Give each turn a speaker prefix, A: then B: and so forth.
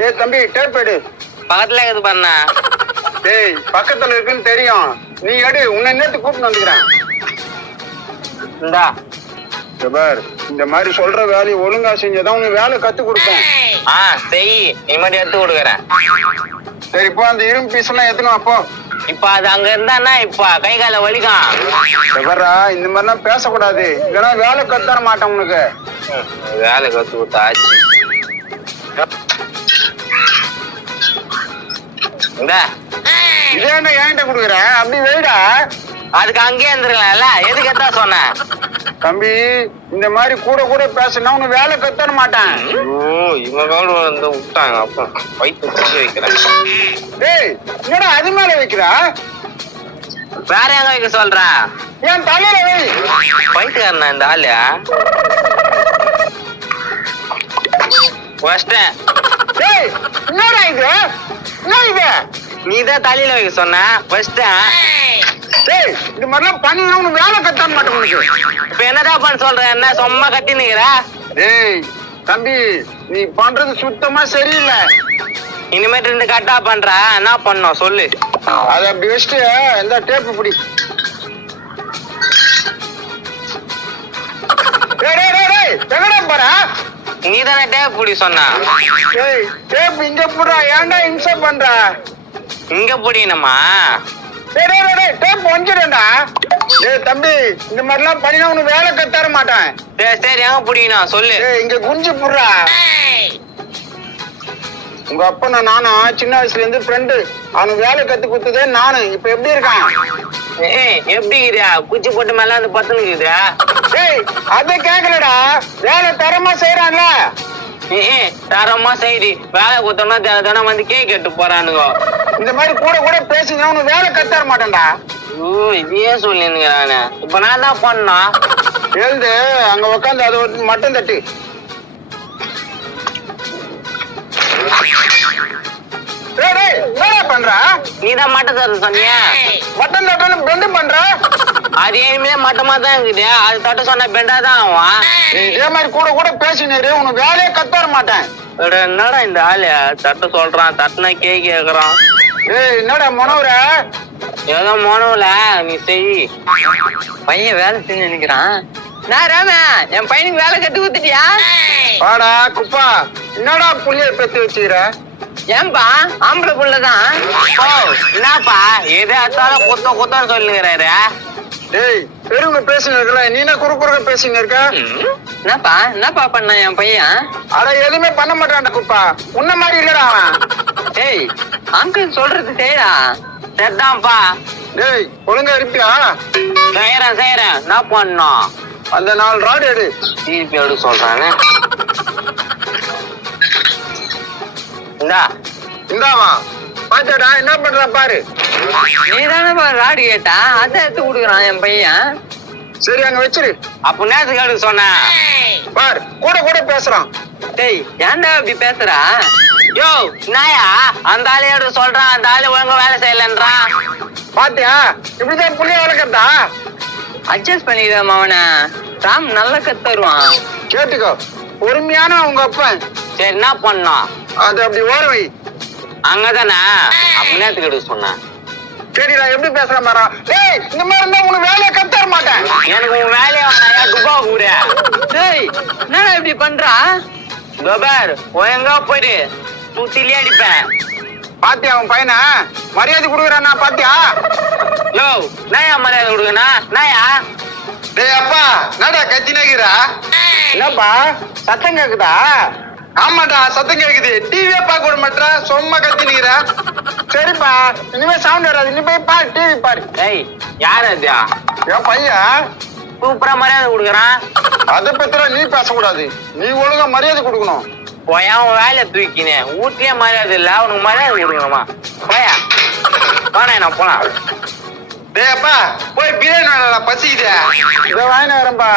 A: டேய் தம்பி டேப் எடு.
B: பக்கத்துல இருக்குது பண்ணா
A: டேய் பக்கத்துல இருக்குன்னு தெரியும். நீ எடு உன்னை நேத்து கூப்பிட்டு வந்துக்கிறேன்.
B: இந்தா.
A: பார் இந்த மாதிரி சொல்ற வேலையை ஒழுங்கா செஞ்சதான் உனக்கு வேலை கத்து கொடுப்பேன்.
B: ஆ செய். இனிமேட்டு எடுத்து கொடுக்குறேன்.
A: சரி இப்போ அந்த இரும்பு பீஸ் எல்லாம் எத்தணும் அப்போ
B: இப்ப அது அங்க இருந்தானா இப்ப கை கால வலிக்கும்.
A: எவரா இந்த மாதிரிலாம் பேசக்கூடாது. இல்லைன்னா வேலை கத்தர மாட்டேன் உனக்கு.
B: வேலை கத்து கொடுத்தா ஆச்சு. இந்தா.
A: இதே என்ன என்கிட்ட கொடுக்குற? அப்படி வெயிடா.
B: அதுக்கு அங்கேயே இருந்துருக்கலாம்ல? எதுக்கு எத்தா சொன்னேன்
A: தம்பி இந்த மாதிரி கூட கூட பேசினா உனக்கு வேலை கத்தர மாட்டேன்.
B: ஐயோ இவனோட வந்து விட்டாங்க. அப்ப வயிற்று பிடிச்சி வைக்கிறேன்.
A: டேய் என்னடா அது மேல வைக்கிறா?
B: வேற எங்க வைக்க சொல்றேன்
A: என் தலையில வை.
B: பைத்துக்காரனா இந்த ஆளு?
A: டேய் என்னடா இது? என்ன இது?
B: நீ தான் தலையில வைக்க சொன்ன. வச்சிட்டேன்
A: டேய் இந்த மாதிரிலாம் பண்ணினா உனக்கு வேலை கத்தர மாட்டேன் உனக்கு.
B: இப்ப என்னதான் பண்ண சொல்றேன் என்ன சும்மா கத்தி நிக்கிற
A: டேய் தம்பி நீ பண்றது சுத்தமா சரியில்லை.
B: இனிமேட்டு ரெண்டு கட்டா பண்ற. என்ன பண்ணும்? சொல்லு.
A: அதை அப்படி வச்சுட்டு இந்த டேப்பு பிடி. டேய் டேய் டேய் டேய் எங்கடா போற?
B: நீ தானே டேப் புடி சொன்ன?
A: டேய் டேப் இங்க போடுறா ஏன்டா இம்சை பண்ற?
B: இங்க புடிக்கணுமா?
A: டேய் டேய் டேய், டேய் டேப் டேய் தம்பி இந்த மாதிரிலாம் பண்ணினா உனக்கு வேலை கத்தர மாட்டேன்.
B: சரி சரி எங்க புடிக்கணும்? சொல்லு.
A: டேய் இங்க குஞ்சு புடுறா. உங்க அப்பா நானும் சின்ன வயசுல இருந்து ஃப்ரெண்டு அவனுக்கு வேலை கத்து கொடுத்ததே நானு. இப்ப எப்படி இருக்கான்?
B: ஏய், எப்படி இருக்குதா குச்சி போட்டு மேல இருக்குதா
A: டேய் அதை கேக்கலடா. வேலை தரமா செய்யறான்ல
B: தரமா செய்தி வேலை கொடுத்தோம்னா தினம் தினம் வந்து கேக் எடுத்து போறானுங்க.
A: இந்த மாதிரி கூட கூட பேசினா உனக்கு வேலை கத்தர மாட்டேன்டா.
B: இதையே சொல்லிருக்கிறானே இப்ப நான் தான் பண்ணோம்
A: எழுந்து அங்க உட்காந்து அதை ஒரு மட்டம் தட்டு. பண்ற?
B: நீ தான் மட்டை தர சொன்னியா.
A: மட்டன் தட்டன்னு பெண்டு பண்ற?
B: அது இனிமே மட்டமா தான் இருக்குது. அது தட்ட சொன்ன பெண்டா தான் ஆகும்
A: நீ இதே மாதிரி கூட கூட பேசினு உனக்கு வேலையே கத்தர மாட்டேன்.
B: என்னடா இந்த ஆளு? தட்ட சொல்றான் தட்டுனா கேக் கேக்குறான்.
A: ஏய் என்னடா மனோர?
B: ஏதோ மோனவுல நீ செய்.
C: பையன் வேலை செஞ்சு நினைக்கிறான். நான் ராம என் பையனுக்கு வேலை கத்து கொடுத்துட்டியா?
A: வாடா குப்பா. என்னடா புள்ளிய பெத்து வச்சுக்கிற?
C: ஏன்பா ஆம்பளை புள்ளதான்
B: ஓ என்னப்பா எது அத்தாலும் கொத்த கொத்தன்னு சொல்லுங்கிறாரு
A: டேய் பெருமை பேசினு இருக்கல நீ என்ன குறு குறுக்க பேசினு இருக்க
C: என்னப்பா என்னப்பா பண்ண என் பையன்?
A: அட எதுவுமே பண்ண மாட்டான்டா குப்பா. உன்ன மாதிரி இல்லடா
C: டேய் அங்கிள் சொல்றது செய்டா
B: சரிதான்ப்பா.
A: டேய் ஒழுங்கா இருப்பியா?
B: செய்யறேன் செய்யறேன். என்ன பண்ணும்
A: அந்த நாலு ராடு எடு.
B: திருப்பி எடு சொல்றானே. இந்தா.
A: இந்தாவா. பாத்தாடா என்ன பண்ற பாரு.
C: நீ தானேப்பா ராடு கேட்டா? அதை எடுத்து கொடுக்குறான் என் பையன்.
A: சரி அங்க வச்சிரு.
B: அப்ப நேரத்துக்கு சொன்னேன்.
A: பார் கூட கூட பேசுறான்.
C: டேய் ஏன்டா அப்படி பேசுறா?
B: யோ நாயா அந்த ஆளு எடுக்க சொல்றான் அந்த ஆளு ஒழுங்கா வேலை செய்யலன்றான்.
A: பாத்தியா? இப்படிதான் புள்ளிய வளர்க்கறதா?
C: அட்ஜஸ்ட் பண்ணிக்கிறேன் அவனை? ராம் நல்ல கத்துருவான்.
A: கேட்டுக்கோ. பொறுமையான உங்க அப்பன்.
B: சரி என்ன பண்ணோம்
A: அது அப்படி ஓர வை
B: அங்கதானே? அப்ப நேரத்துக்கு எடுக்க சொன்னேன்
A: சரிடா எப்படி பேசுற மாறா? டேய் இந்த மாதிரி இருந்தா உனக்கு வேலையை கத்தர மாட்டேன்.
B: எனக்கு உன் வேலையை வேணாயா துப்பா கூட
C: டேய் என்னடா இப்படி பண்றா?
B: கோபர் ஒழுங்கா போயிடு. சுத்திலே அடிப்பேன்.
A: பாத்தியா அவன் பையனை? மரியாதை கொடுக்குறானா பாத்தியா?
B: யோ நாயா மரியாதை கொடுக்கணா நாயா
A: டேய் அப்பா என்னடா கத்தி நகிறா என்னப்பா சத்தம் கேக்குதா? ஆமாடா சத்தம் கேக்குது. டிவியே பார்க்க விட மாட்டா சும்மா கத்தி நிக்கிறா சரிப்பா. இனிமே சவுண்ட் வராது. நீ போய் பாரு டிவி பாரு.
B: ஏய் யார் அது?
A: என் பையன்.
B: சூப்பரா மரியாதை கொடுக்குறான்.
A: அதை பத்திர நீ பேசக்கூடாது. நீ ஒழுங்கா மரியாதை கொடுக்கணும்.
B: போயா உன் வேலையை தூக்கினேன் வீட்லயே மரியாதை இல்ல உனக்கு மரியாதை கொடுக்கணுமா? போயா. போனா நான் போலாம்
A: டேய் அப்பா போய் பிரியாணி வேணா பசிக்குதே. இதை வாங்கினு வரேன்பா.